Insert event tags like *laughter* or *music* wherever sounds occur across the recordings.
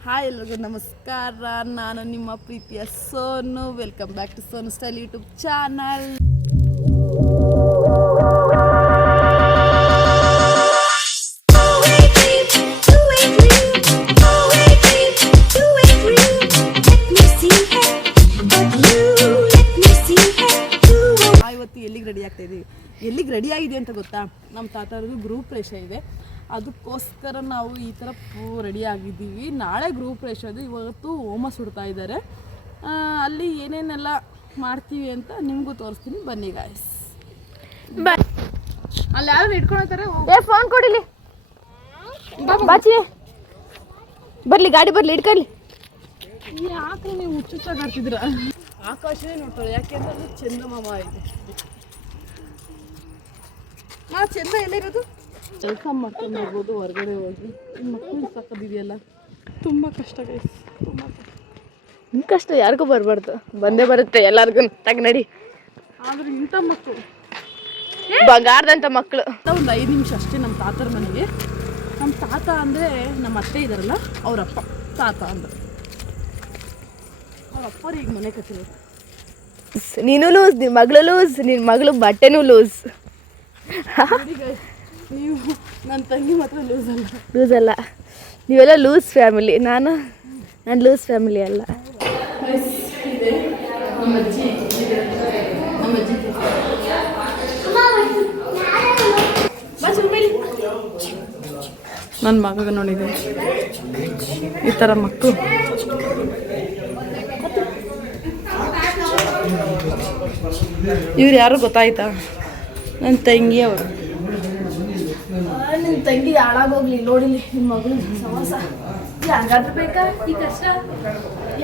Hi ಎಲ್ರಿಗೂ ನಮಸ್ಕಾರ ನಾನು ನಿಮ್ಮ ಪ್ರೀತಿಯ Sonu welcome back to Sonu style YouTube channel ಇವತ್ತು ಎಲ್ಲಿಗೆ ರೆಡಿ ಆಗ್ತಾ ಇದ್ದೀವಿ ಎಲ್ಲಿಗೆ ರೆಡಿ ಆಗಿದೆ ಅಂತ ಗೊತ್ತಾ ನಮ್ಮ ತಾತಾರದು ಗ್ರೂಪ್ ಪ್ರೇಷ ಇದೆ ಅದಕ್ಕೋಸ್ಕರ ನಾವು ಈ ಥರ ಪೂ ರೆಡಿ ಆಗಿದ್ದೀವಿ. ನಾಳೆ ಗ್ರೂಪ್ ರೇಷದು ಇವತ್ತು ಹೋಮ ಸುಡ್ತಾ ಇದ್ದಾರೆ. ಅಲ್ಲಿ ಏನೇನೆಲ್ಲ ಮಾಡ್ತೀವಿ ಅಂತ ನಿಮಗೂ ತೋರಿಸ್ತೀನಿ. ಬನ್ನಿ ಗಾಯ್ಸ್ ಅಲ್ಲಿ ಯಾರು ಇಟ್ಕೊಳ್ತಾರೆ ಏ ಫೋನ್ ಕೊಡಿಲಿ. ಬಾಚಿ ಬರ್ಲಿ ಗಾಡಿ ಬರ್ಲಿ ಇಟ್ಕೊಳ್ಳಿ ಯಾಕೆ ನೀವು ಹುಚ್ಚುಚ್ಚಾಗಿ ಆಡ್ತಿದ್ರ ಆಕಾಶನೇ ನೋಡ್ತಾಳೆ ಯಾಕೆಂದ್ರೆ ಅದು ಚಂದಮಾಮ ಇದೆ. ನಾ ಚಂದ ಎಲ್ಲಿರೋದು? ಕೆಲಸ ಮಾಡ್ಕೊಂಡು ಹೋಗ್ಬೋದು ಹೊರಗಡೆ ಹೋಗಿ. ಮಕ್ಕಳು ಸಾಕೋದಿದೆಯಲ್ಲ ತುಂಬ ಕಷ್ಟ ಗೈಸ್ ತುಂಬ ಕಷ್ಟ. ನಿಮ್ ಕಷ್ಟ ಯಾರಿಗೂ ಬರಬಾರ್ದು. ಬಂದೇ ಬರುತ್ತೆ ಎಲ್ಲರಿಗೂ ತಗ ನಡಿ. ಆದ್ರೆ ಇಂಥ ಮಕ್ಕಳು. ಬಂಗಾರದಂಥ ಮಕ್ಕಳು ಒಂದು ಐದು ನಿಮಿಷ ಅಷ್ಟೇ ನಮ್ಮ ತಾತರ ಮನೆಗೆ. ನಮ್ಮ ತಾತ ಅಂದರೆ ನಮ್ಮ ಅತ್ತೆ ಇದಾರಲ್ಲ ಅವರಪ್ಪ. ತಾತ ಅಂದ್ರೆ. ಅವ್ರ ಈಗ ಮನೆ ಕಟ್ಟಿರೋದು. ನೀನು ಲೂಸ್ ನಿನ್ನ ಮಗಳು ಲೂಸ್ ನಿನ್ನ ಮಗಳು ಬಟ್ಟೆನೂ ಲೂಸ್. ನೀವು ನನ್ನ ತಂಗಿ ಮಾತ್ರ ಲೂಸ್ ಅಲ್ಲ. ಲೂಸ್ ಅಲ್ಲ. ನೀವೆಲ್ಲ ಲೂಸ್ ಫ್ಯಾಮಿಲಿ ನಾನು ನಾನು ಲೂಸ್ ಫ್ಯಾಮಿಲಿ ಅಲ್ಲ. ನನ್ನ ಮಗ ನೋಡಿದೆ. ಈ ಥರ ಮಕ್ಕಳು ಇವ್ರು ಯಾರು ಗೊತ್ತಾಯ್ತಾ? ನನ್ನ ತಂಗಿ ನಿನ್ನ ತಂಗಿ ಹಾಳಾಗೋಗ್ಲಿ. ನೋಡಿಲಿ ನಿಮ್ಮ ಮಗಳು ಸಮೋಸ. ಯಾರಾದ್ರೂ ಬೇಕಾ? ಈ ಕಷ್ಟ?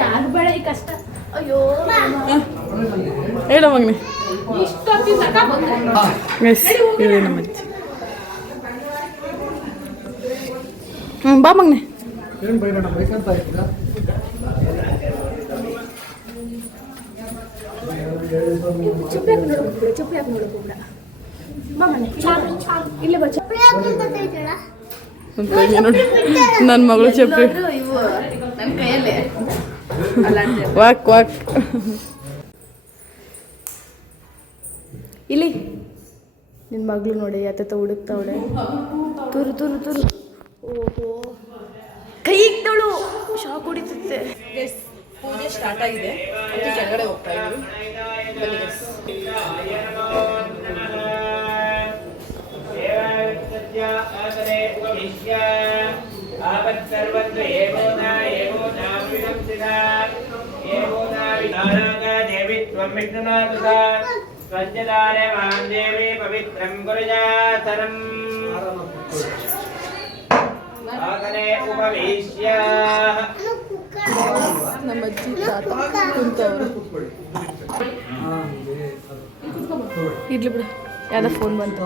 ಯಾರು ಬೇಡ ಈ ಕಷ್ಟ? ಅಯ್ಯೋ. ಹೇಳೋ ಮಗನೆ. ಇವರೇ ನಮ್ಮ ಅಜ್ಜಿ ಹ್ಞೂ ಬಾ ಮಗನೆ. ಏನು ಬೈರೋಣ ಬೈಕಂತ ಆಯ್ತಾ ನನ್ನ ನೋಡಿ ನನ್ನ ಮಗಳು ಚಪ್ಪಲಿ. ನನ್ನ ಕೈಯಲ್ಲೇ ವಾಕ್ ವಾಕ್. ಇಲ್ಲಿ. ನಿನ್ನ ಮಗಳು ನೋಡಿ ಅತ್ತ ಹುಡುಕ್ತಾವಳೆ ತುರು ತುರು ತುರು. ಓಹೋ. ಕೈ ಇಕ್ತವಳು ಶಾಕ್ ಹೊಡಿತೈತೆ. ಪೂಜೆ ಸ್ಟಾರ್ಟ್ ಆಗಿದೆ. ಕೆಳಗಡೆ ಹೋಗ್ತಾ ಇದ್ದೀವಿ ಬನ್ನಿ guys. देवी पवित्रं गुरुजातरम् आगने उपविश्य ನಮ್ಮ ಅಜ್ಜಿ ತಾತ ಕುಂತವ್ರು ಇರ್ಲಿ ಬಿಡು ಯಾವ್ದೋ ಫೋನ್ ಬಂತು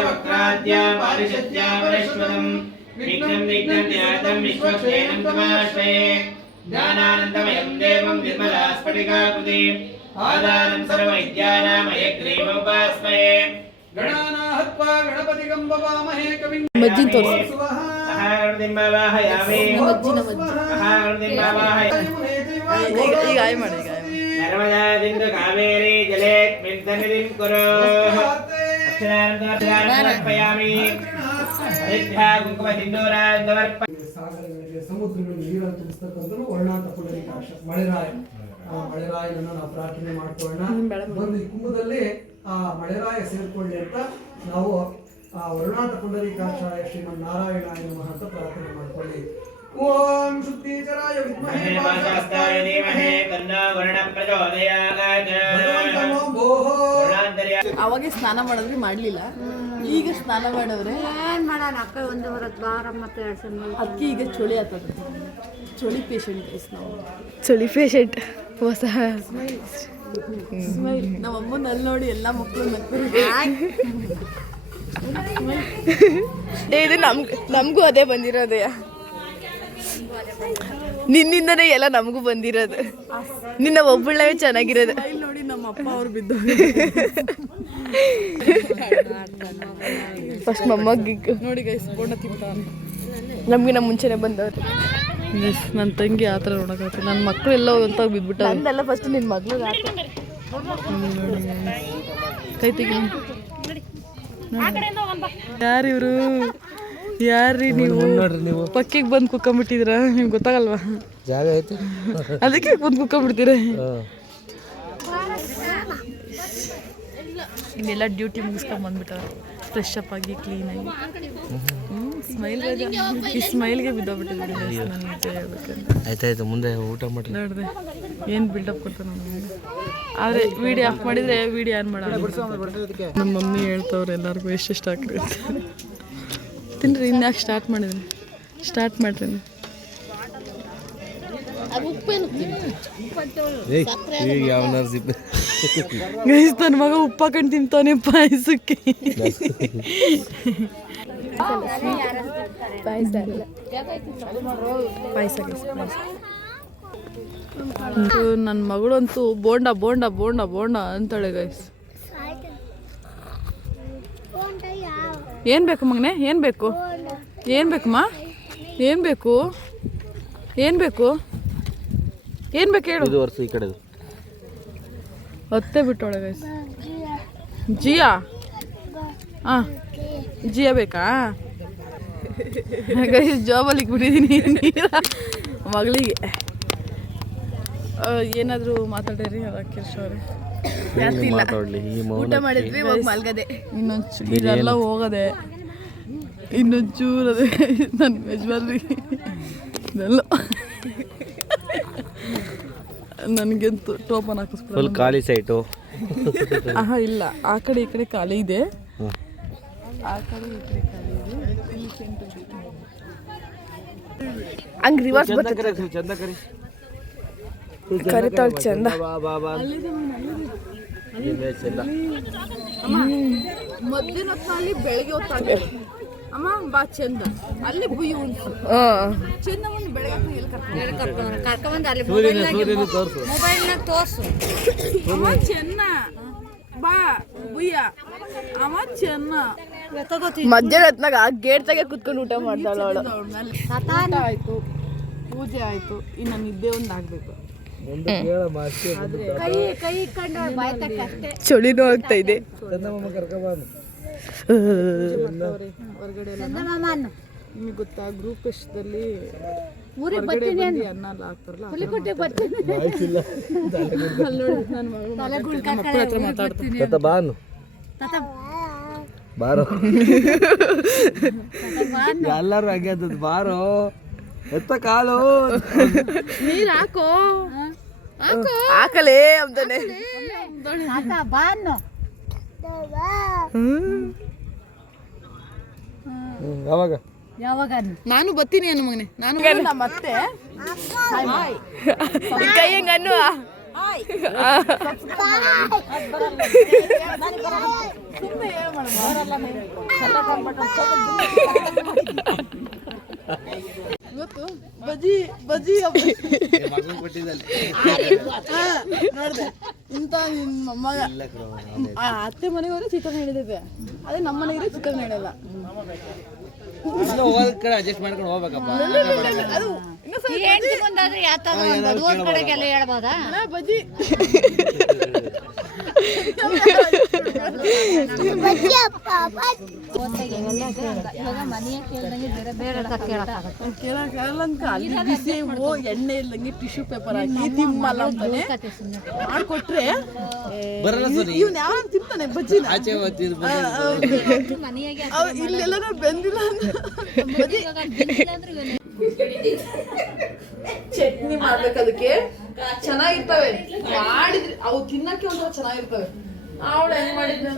वक्राद्या पारिषद्या परश्वतम् विघ्नं विघ्नं ध्यातं विश्वक्षेणं तमाश्रये ज्ञानानन्दमयं देवं निर्मलास्फटिकाकृति आधारं सर्वविद्यानामयग्रीवमुपास्मये ಗಣಾನಾಹತ್ವಾ ಗಣಪತಿಗಂ ಭವಾಮಹೇ ಕವಿಂ ನಮ್ಮ ಅಜ್ಜಿನ ತೋರಿಸಿ ಸಹಾಯರ್ದಿಂಬವಾಹಯಾಮಿ ನಮ್ಮ ಅಜ್ಜಿ ನಮ್ಮ ಅಜ್ಜಿ ಸಹಾಯರ್ದಿಂಬವಾಹಯಾಮಿ ಈಗ ಈಗ ಆಯ್ ಮಾಡಿ ಈಗ ಆಯ್ ಮಾಡಿ ನರ್ಮದಾ ಸಿಂಧು ಕಾವೇರಿ ಜಲೆ ಸನ್ನಿಧಿಂ ಕುರು ಸಮುದ್ರಗಳಿಗೆ ನೀರನ್ನು ತುಂಬಿಸ್ತಕ್ಕಂಥದ್ದು ಪುಂಡರೀಕಾಕ್ಷ ಮಳೆರಾಯ. ಆ ಮಳೆರಾಯನನ್ನು ನಾವು ಪ್ರಾರ್ಥನೆ ಮಾಡ್ಕೊಳ್ಳೋಣ. ಒಂದು ಈ ಕುಂಭದಲ್ಲಿ ಆ ಮಳೆರಾಯ ಸೇರ್ಕೊಳ್ಳಿ ಅಂತ ನಾವು ಆ ವರುಣಾಥ ಪುಂಡರೀಕಾಕ್ಷಾಯ ಶ್ರೀಮನ್ ನಾರಾಯಣಾಯ ನಮಃ ಅಂತ ಪ್ರಾರ್ಥನೆ ಮಾಡ್ಕೊಳ್ಳಿ. ಓಂ ಶುದ್ಧೀಚರಾಯ ವಿದ್ಮಹೇ ಮಹೇ ವಾಚಾಸ್ತಾಯ ಧೀಮಹೇ. ತನ್ನೋ ವರ್ಣ ಪ್ರಚೋದಯಾತ್. ಭಗವಂತನೋ ಭೋಃ. ಅವಾಗೆ ಸ್ನಾನ ಮಾಡಿದ್ರೆ ಮಾಡಲಿಲ್ಲ. ಈಗ ಸ್ನಾನ ಮಾಡಿದ್ರೆ ಏನು ಮಾಡೋಣ ಅಕ್ಕ ಒಂದು ಬರೋದು ವಾರ ಮತ್ತೆ ಅದಕ್ಕೆ ಈಗ ಚಳಿ ಆತದ ಚಳಿ ಪೇಷಂಟ್ ನಾವು. ಚಳಿ ಪೇಷಂಟ್ ಹೊಸ ಸ್ಮೈಲ್ ನಮ್ಮ ಅಮ್ಮನ ಅಲ್ಲಿ ನೋಡಿ ಎಲ್ಲ ಮಕ್ಕಳು ಮಕ್ಕಳು ಇದು ನಮ್ಗೂ ನಮಗೂ ಅದೇ ಬಂದಿರೋದೇ. ನಿನ್ನಿಂದನೇ ಎಲ್ಲ ನಮಗೂ ಬಂದಿರೋದು. ನಿನ್ನ ಒಬ್ಬಳವೇ ಚೆನ್ನಾಗಿರೋದು. ನೋಡಿ ನಮ್ಮ ಅಪ್ಪ ಅವ್ರು ಬಿದ್ದು ಫಸ್ಟ್ ಮೊಮ್ಮಗಿಗ್ ನೋಡಿ ಗೈಸ್ ಬೋಂಡ ತಿಂತಾನೆ. ನಮ್ಗೆ ನಮ್ಮ ಮುಂಚೆನೆ ಬಂದವ್ರು. ನನ್ನ ತಂಗಿ ಆ ಥರ ನೋಡೋಕ್ಕಾಗ್ತದೆ ನನ್ನ ಮಕ್ಕಳು ಎಲ್ಲ ಅಂತ ಬಿದ್ಬಿಟ್ಟ ನಂದೆಲ್ಲ ಫಸ್ಟ್ ನಿನ್ನ ಮಗಳು ಕೈ ತೆಗಿ ಯಾರಿವರು? ಇವರು ಯಾರ್ರಿ ನೀವು? ನೀವು. ಪಕ್ಕಿಗೆ ಬಂದು ಕುಕ್ಕಂಬಿಟ್ಟಿದ್ರ ನಿಮ್ಗೆ ಗೊತ್ತಾಗಲ್ವಾ? ಜಾಗ ಐತಿ. *laughs* ಅದಕ್ಕೆ ಬಂದು ಕುಕ್ಕೊಂಬಿಡ್ತೀರ ಇಲ್ಲೆಲ್ಲ ಡ್ಯೂಟಿ ಮುಗಿಸ್ಕೊಂಡು ಬಂದ್ಬಿಟ್ಟವ್ರೆ. ಫ್ರೆಶ್ ಅಪ್ ಆಗಿ ಕ್ಲೀನಾಗಿ ಸ್ಮೈಲ್ ಈ ಸ್ಮೈಲ್ಗೆ ಬಿದ್ದೋಗ್ಬಿಟ್ಟಿದ್ದೀನಿ ಆಯ್ತಾಯ್ತು ಮುಂದೆ ಊಟ ಮಾಡಿ ನೋಡಿದೆ ಏನು ಬಿಲ್ಡಪ್ ಕೊಡ್ತಾನೆ ನಾನು ಆದರೆ ವಿಡಿಯೋ ಆಫ್ ಮಾಡಿದರೆ ವಿಡಿಯೋ ಆನ್ ಮಾಡೋಣ. ನಮ್ಮ ಮಮ್ಮಿ ಹೇಳ್ತವ್ರೆ ಎಲ್ಲರಿಗೂ ಎಷ್ಟೆಷ್ಟು ಹಾಕ್ರಿ ಅಂತ. ತಿನ್ರಿ ಇನ್ಯಾಕೆ ಸ್ಟಾರ್ಟ್ ಮಾಡಿದ್ರಿ. ಸ್ಟಾರ್ಟ್ ಮಾಡ್ರಿ ಗೈಸ್ ನನ್ನ ಮಗ ಉಪ್ಪು ಹಾಕೊಂಡು ತಿಂತಾನೆ ಪಾಯಸಕ್ಕೆ. ಪಾಯಸ ನನ್ನ ಮಗಳಂತೂ ಬೋಂಡ ಬೋಂಡ ಬೋಂಡ ಬೋಂಡ ಅಂತಾಳೆ ಗೈಸ್. ಏನು ಬೇಕು ಮಗನೆ? ಏನು ಬೇಕು? ಏನು ಬೇಕಮ್ಮ ಏನು ಬೇಕು? ಏನು ಬೇಕು? ಏನು ಬೇಕು ಹೇಳು. ಇದು ವರ್ಷ ಈ ಕಡೆದು. ಹತ್ತೆ ಬಿಟ್ಟೊಳಗೆ ಗೈಸ್ ಜಿಯಾ? ಹಾಂ ಜಿಯಾ ಬೇಕಾ? ಗೈಸ್ ಜಾಬಲ್ಲಿ ಬಿಟ್ಟಿದ್ದೀನಿ ಮಗಳಿಗೆ. ಏನಾದರೂ ಮಾತಾಡ್ರಿ ಕೇಶವ್ರೆ ಮಾತಾಡ್ಲಿ. ಈ ಊಟ ಮಾಡಿದ್ವಿ ಹೋಗಿ ಮಲ್ಗದೆ. ಇದೆಲ್ಲ ಹೋಗದೆ. ಇನ್ನೊಂಚೂರು ಅದೇ ನನ್ನ ಯಜಮಾನ್ರಿ ಇದೆಲ್ಲ. ನನಗಂತೂ ಟೋಪನ್ ಹಾಕಿಸ್ಬಿಡ ಫುಲ್ ಖಾಲಿ ಸೈಟು. ಆಹಾ ಇಲ್ಲ. ಆ ಕಡೆ ಈ ಕಡೆ ಖಾಲಿ ಇದೆ. ಆ ಕಡೆ ಈ ಕಡೆ ಖಾಲಿ ಇದೆ. ಇಲ್ಲಿ ಸೆಂಟರ್. ಹಂಗೆ ರಿವರ್ಸ್ ಚಂದ ಕರಿ ಚಂದ ಕರಿ. ಕರಿತಾಳ್ ಚಂದ. ಚಂದ ಮಧ್ಯಾಹ್ನ ಹೊತ್ತಲ್ಲಿ ಬೆಳಗ್ಗೆ ಹೊತ್ತಾಗ ಅಮ್ಮ ಬಾ ಚಂದ ಅಲ್ಲಿ ಬುಯ್ಯು ಉಂಟು ಒಂದು ಚಂದವನ್ನು ಬೆಳಗ್ಗೆ ಎಲ್ಲಿ ಕರ್ಕೊಂಡು ಕರ್ಕೊಂಬಂದು ಅಲ್ಲಿ ಸೂರ್ಯನ ಸೂರ್ಯನ ತೋರ್ಸು ಮೊಬೈಲ್ನಾಗ ತೋರ್ಸು ಅಮ್ಮ ಚೆನ್ನ ಬಾ ಬುಯ್ಯ ಅಮ್ಮ ಚೆನ್ನ ಮಧ್ಯಾಹ್ನ ಹೊತ್ನಾಗ ಗೇಟ್ ತೆಗೆ ಕುತ್ಕೊಂಡು ಊಟ ಮಾಡ್ತಾಳ ಅವಳು. ಆಯ್ತು ಪೂಜೆ ಆಯ್ತು ಇನ್ನು ನಿದ್ದೆ ಒಂದು ಆಗ್ಬೇಕು ಚಳಿನೂ ಆಗ್ತಾ ಇದೆ. ನಿಮಗೆ ಗೊತ್ತಾ ಗ್ರೂಪ್ ಎಷ್ಟದಲ್ಲಿ ಊರಿಗೆ ಅನ್ನ ಹಾಕ್ತಾರಲ್ಲ ಬರ್ತೀನಿ. ಬಾನು ತಾತ ಬಾರೋ. ಎಲ್ಲರೂ ಹಂಗೆ ಬಾರೋ. ಎತ್ತ ಕಾಲು. ನೀರು ಹಾಕೋ. ಹಾಕಲೇ ಅಂತಾನೆ. ಯಾವಾಗ? ಯಾವಾಗ ನಾನು ಬತ್ತೀನಿ ಅನ್ನು ಮಗನೆ. ನಾನು ಮತ್ತೆ ಕೈ ಹೆಂಗ ಅನ್ನು *laughs* ಇವತ್ತು ಬಜಿ ಬಜಿ ನೋಡಿದೆ. ಇಂತ ನಿಮ್ಮ ಮಗ ಆ ಅತ್ತೆ ಮನೆಗೆ ಹೋದ್ರೆ ಚಿತ್ರಾನ್ನ ಹೇಳಿದ್ದೇವೆ ಅದೇ ನಮ್ಮ ಮನೆಗೆ ಚಿತ್ರ ಅಡ್ಜಸ್ಟ್ ಮಾಡ್ಕೊಂಡು ಹೋಗ್ಬೇಕಪ್ಪ. ಅದು ಹೆಂಡತಿ ಮುಂದಾದ್ರೆ ಒಂದು ಕಡೆಗೆಲ್ಲ ಹೇಳ್ಬೋದಾ? ಬಜ್ಜಿ *laughs* ಬಿಸಿ ಓ ಎಣ್ಣೆ ಇಲ್ದಂಗೆ ಟಿಶ್ಯೂ ಪೇಪರ್ ಹಾಕಿ ತಿಮ್ಮಲ್ಲ ಅಂತಾನೆ ಮಾಡ್ಕೊಟ್ರೆ ಇವ್ನ ಯಾವ ತಿಂತಾನೆ ಬಜ್ಜಿನ ಇಲ್ಲೆಲ್ಲ ಬೆಂದಿಲ್ಲ ಚಟ್ನಿ ಮಾಡ್ಬೇಕು ಅದಕ್ಕೆ ಚೆನ್ನಾಗಿರ್ತವೆ ಮಾಡಿದ್ರೆ ಅವು ತಿನ್ನಕ್ಕೆ ಒಂಥರ ಚೆನ್ನಾಗಿರ್ತವೆ ಅವಳು ಹೆಂಗ್ ಮಾಡಿದ್ನ